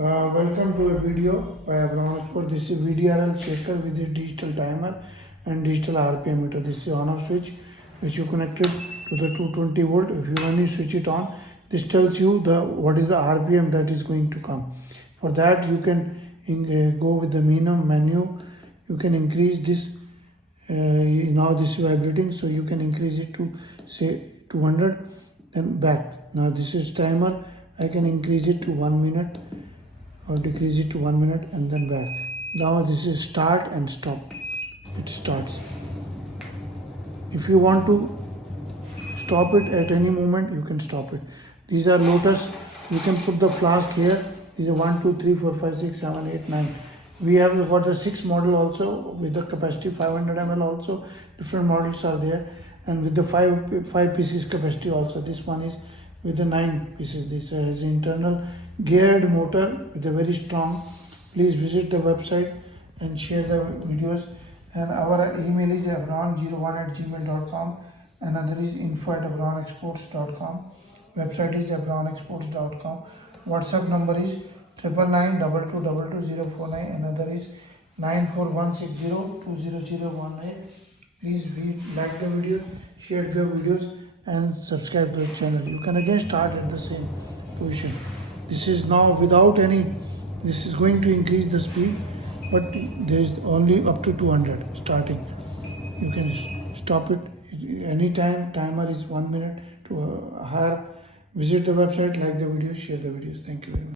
Welcome to a video by Abron. This is VDRL checker with a digital timer and digital RPM meter. This is on-off switch which you connected to the 220 volt. If you only switch it on, this tells you what is the RPM that is going to come. For that you can go with the menu. You can increase this. Now this is vibrating, so you can increase it to say 200 and back. Now this is timer. I can increase it to 1 minute or decrease it to 1 minute and then back. Now this is start and stop. It starts. If you want to stop it at any moment, you can stop it. These are lotus. You can put the flask here. These are 1, 2, 3, 4, 5, 6, 7, 8, 9. We have got the 6 model also with the capacity 500 ml also. Different models are there, and with the 5 pieces capacity also. This one is with the 9 pieces. This has internal geared motor with a very strong. Please visit the website and share the videos. And our email is abron01@gmail.com. Another is info@abronexports.com. Website is abronexports.com. WhatsApp number is 99922222049. Another is 94160200018. Please like the video, share the videos, and subscribe to the channel. You can again start at the same position. This is now without any. This is going to increase the speed, but there is only up to 200 starting. You can stop it anytime. Timer is 1 minute to higher. Visit the website, like the video, share the videos. Thank you very much.